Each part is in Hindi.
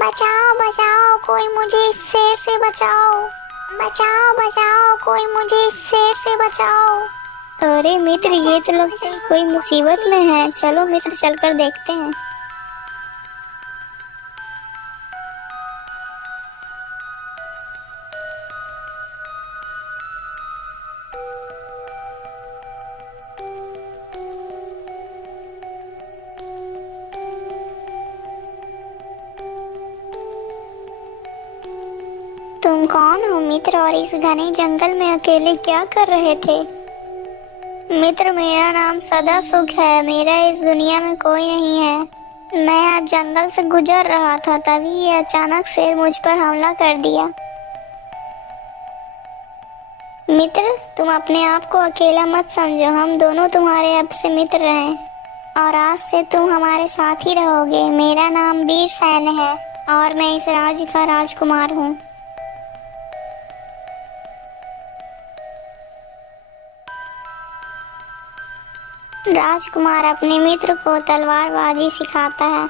बचाओ बचाओ, कोई मुझे इस शेर से बचाओ। बचाओ बचाओ, कोई मुझे इस शेर से बचाओ। अरे मित्र, ये तो लगता है कोई मुसीबत में है। चलो मित्र, चलकर देखते हैं। तुम कौन हो मित्र, और इस घने जंगल में अकेले क्या कर रहे थे? मित्र, मेरा नाम सदा सुख है। मेरा इस दुनिया में कोई नहीं है। मैं आज जंगल से गुजर रहा था, तभी ये अचानक से मुझ पर हमला कर दिया। मित्र, तुम अपने आप को अकेला मत समझो। हम दोनों तुम्हारे अब से मित्र हैं और आज से तुम हमारे साथ ही रहोगे। मेरा नाम वीरसेन है और मैं इस राज्य का राजकुमार हूँ। राजकुमार अपने मित्र को तलवारबाजी सिखाता है।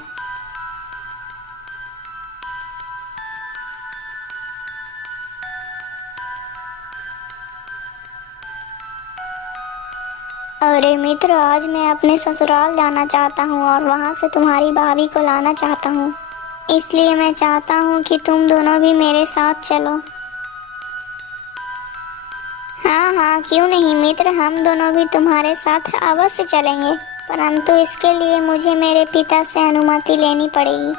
अरे मित्र, आज मैं अपने ससुराल जाना चाहता हूँ और वहाँ से तुम्हारी भाभी को लाना चाहता हूँ। इसलिए मैं चाहता हूँ कि तुम दोनों भी मेरे साथ चलो। हाँ हाँ, क्यों नहीं मित्र, हम दोनों भी तुम्हारे साथ अवश्य चलेंगे, परंतु इसके लिए मुझे मेरे पिता से अनुमति लेनी पड़ेगी।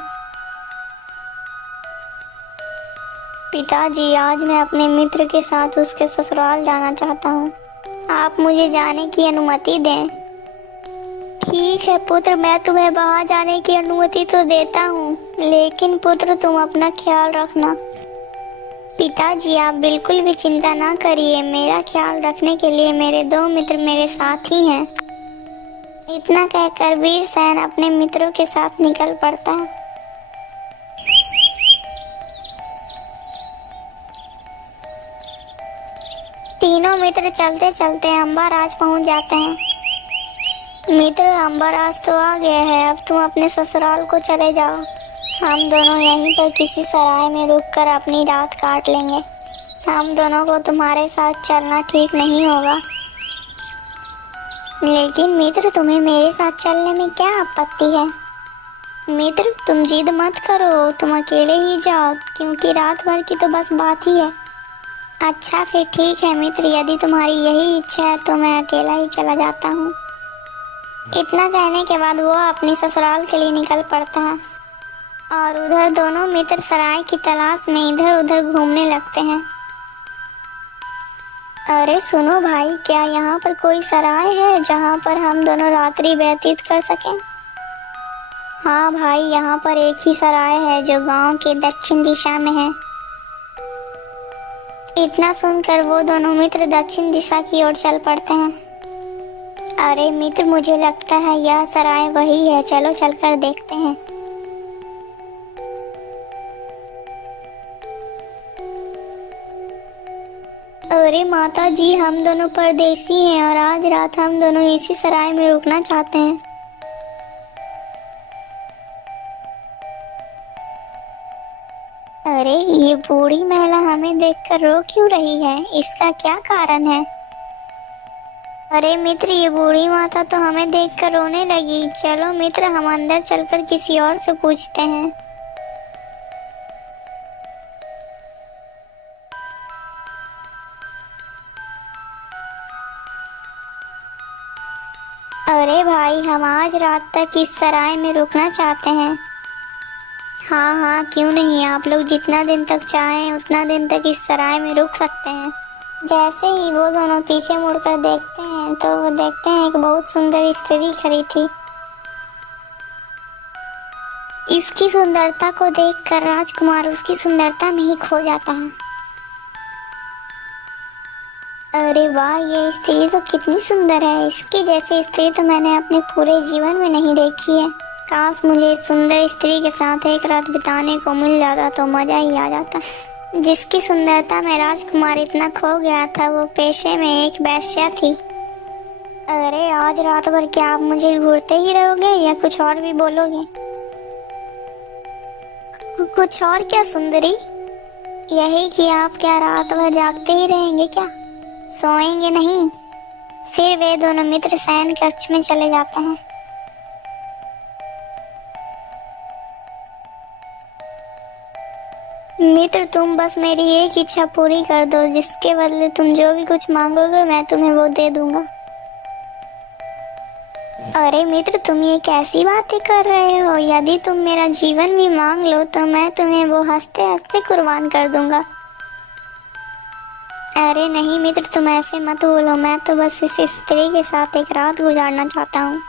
पिताजी, आज मैं अपने मित्र के साथ उसके ससुराल जाना चाहता हूँ। आप मुझे जाने की अनुमति दें। ठीक है पुत्र, मैं तुम्हें बाहर जाने की अनुमति तो देता हूँ, लेकिन पुत्र तुम अपना ख्याल रखना। पिताजी, आप बिल्कुल भी चिंता ना करिए। मेरा ख्याल रखने के लिए मेरे दो मित्र मेरे साथ ही हैं। इतना कहकर वीरसेन अपने मित्रों के साथ निकल पड़ता है। तीनों मित्र चलते चलते अम्बाराज पहुंच जाते हैं। मित्र, अम्बाराज तो आ गया है, अब तुम अपने ससुराल को चले जाओ। हम दोनों यहीं पर किसी सराय में रुककर अपनी रात काट लेंगे। हम दोनों को तुम्हारे साथ चलना ठीक नहीं होगा। लेकिन मित्र, तुम्हें मेरे साथ चलने में क्या आपत्ति है? मित्र, तुम जिद मत करो, तुम अकेले ही जाओ, क्योंकि रात भर की तो बस बात ही है। अच्छा फिर ठीक है मित्र, यदि तुम्हारी यही इच्छा है तो मैं अकेला ही चला जाता हूँ। इतना कहने के बाद वो अपनी ससुराल के लिए निकल पड़ता है और उधर दोनों मित्र सराय की तलाश में इधर उधर घूमने लगते हैं। अरे सुनो भाई, क्या यहाँ पर कोई सराय है जहाँ पर हम दोनों रात्रि व्यतीत कर सकें? हाँ भाई, यहाँ पर एक ही सराय है जो गांव के दक्षिण दिशा में है। इतना सुनकर वो दोनों मित्र दक्षिण दिशा की ओर चल पड़ते हैं। अरे मित्र, मुझे लगता है यह सराय वही है, चलो चलकर देखते हैं। अरे माता जी, हम दोनों परदेसी हैं और आज रात हम दोनों इसी सराय में रुकना चाहते हैं। अरे ये बूढ़ी महिला हमें देखकर रो क्यों रही है? इसका क्या कारण है? अरे मित्र, ये बूढ़ी माता तो हमें देखकर रोने लगी। चलो मित्र, हम अंदर चलकर किसी और से पूछते हैं। अरे भाई, हम आज रात तक इस सराय में रुकना चाहते हैं। हाँ हाँ, क्यों नहीं, आप लोग जितना दिन तक चाहें उतना दिन तक इस सराय में रुक सकते हैं। जैसे ही वो दोनों पीछे मुड़कर देखते हैं तो वो देखते हैं एक बहुत सुंदर स्त्री खड़ी थी। इसकी सुंदरता को देखकर राजकुमार उसकी सुंदरता में ही खो जाता है। अरे वाह, ये स्त्री तो कितनी सुंदर है। इसकी जैसी स्त्री तो मैंने अपने पूरे जीवन में नहीं देखी है। काश मुझे इस सुंदर स्त्री के साथ एक रात बिताने को मिल जाता तो मजा ही आ जाता। जिसकी सुंदरता में राजकुमार इतना खो गया था वो पेशे में एक वेश्या थी। अरे आज रात भर क्या आप मुझे घूरते ही रहोगे या कुछ और भी बोलोगे? कुछ और क्या सुंदरी? यही कि आप क्या रात भर जागते ही रहेंगे क्या? सोएंगे नहीं? फिर वे दोनों मित्र शयन कक्ष में चले जाते हैं। मित्र, तुम बस मेरी एक इच्छा पूरी कर दो, जिसके बदले तुम जो भी कुछ मांगोगे मैं तुम्हें वो दे दूंगा। अरे मित्र, तुम ये कैसी बातें कर रहे हो? यदि तुम मेरा जीवन भी मांग लो तो मैं तुम्हें वो हंसते हंसते कुर्बान कर दूंगा। अरे नहीं मित्र, तुम ऐसे मत बोलो। मैं तो बस इस स्त्री के साथ एक रात गुजारना चाहता हूँ।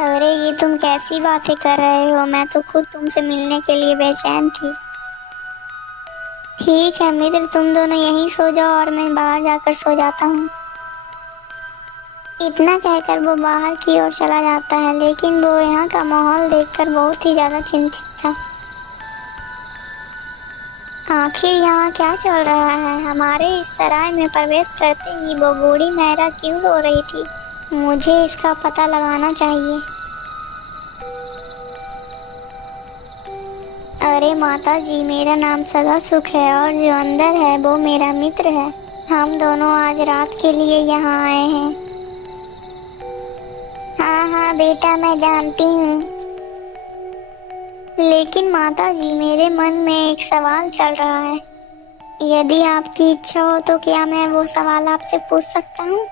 अरे ये तुम कैसी बातें कर रहे हो? मैं तो खुद तुमसे मिलने के लिए बेचैन थी। ठीक है मित्र, तुम दोनों यहीं सो जाओ और मैं बाहर जाकर सो जाता हूँ। इतना कहकर वो बाहर की ओर चला जाता है, लेकिन वो यहाँ का माहौल देखकर बहुत ही ज्यादा चिंतित था। आखिर यहाँ क्या चल रहा है? हमारे इस सराय में प्रवेश करते ही वो बूढ़ी नायरा क्यों रो रही थी? मुझे इसका पता लगाना चाहिए। अरे माता जी, मेरा नाम सदा सुख है और जो अंदर है वो मेरा मित्र है। हम दोनों आज रात के लिए यहाँ आए हैं। हाँ हाँ बेटा, मैं जानती हूँ। लेकिन माता जी, मेरे मन में एक सवाल चल रहा है। यदि आपकी इच्छा हो तो क्या मैं वो सवाल आपसे पूछ सकता हूँ?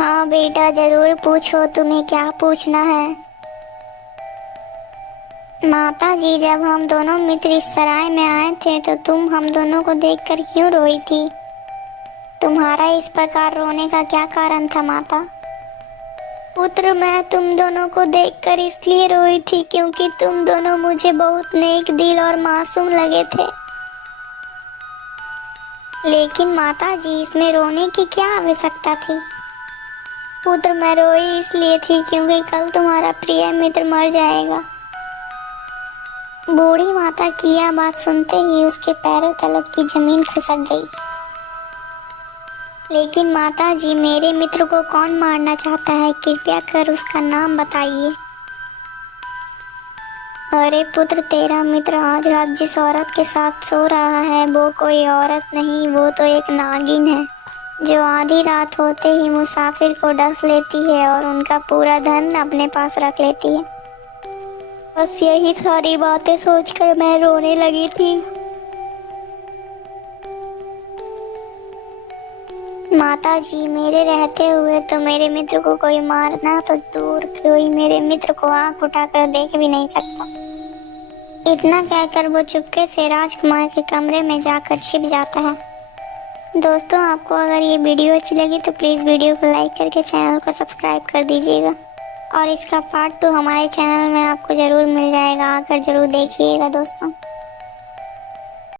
हाँ बेटा, जरूर पूछो, तुम्हें क्या पूछना है? माता जी, जब हम दोनों मित्र इस सराय में आए थे तो तुम हम दोनों को देखकर क्यों रोई थी? तुम्हारा इस प्रकार रोने का क्या कारण था माता? पुत्र, मैं तुम दोनों को देखकर इसलिए रोई थी क्योंकि तुम दोनों मुझे बहुत नेक दिल और मासूम लगे थे। लेकिन माता जी, इसमें रोने की क्या आवश्यकता थी? पुत्र, मैं रोई इसलिए थी क्योंकि कल तुम्हारा प्रिय मित्र मर जाएगा। बूढ़ी माता की यह बात सुनते ही उसके पैरों तलक की जमीन खिसक गई। लेकिन माता जी, मेरे मित्र को कौन मारना चाहता है? कृपया कर उसका नाम बताइए। अरे पुत्र, तेरा मित्र आज रात जिस औरत के साथ सो रहा है वो कोई औरत नहीं, वो तो एक नागिन है, जो आधी रात होते ही मुसाफिर को डस लेती है और उनका पूरा धन अपने पास रख लेती है। बस यही सारी बातें सोचकर मैं रोने लगी थी। माता जी, मेरे रहते हुए तो मेरे मित्र को कोई मारना तो दूर, कोई मेरे मित्र को आंख उठाकर देख भी नहीं सकता। इतना कहकर वो चुपके से राजकुमार के कमरे में जाकर छिप जाता है। दोस्तों, आपको अगर ये वीडियो अच्छी लगी तो प्लीज़ वीडियो को लाइक करके चैनल को सब्सक्राइब कर दीजिएगा और इसका पार्ट 2 हमारे चैनल में आपको ज़रूर मिल जाएगा, आकर ज़रूर देखिएगा दोस्तों।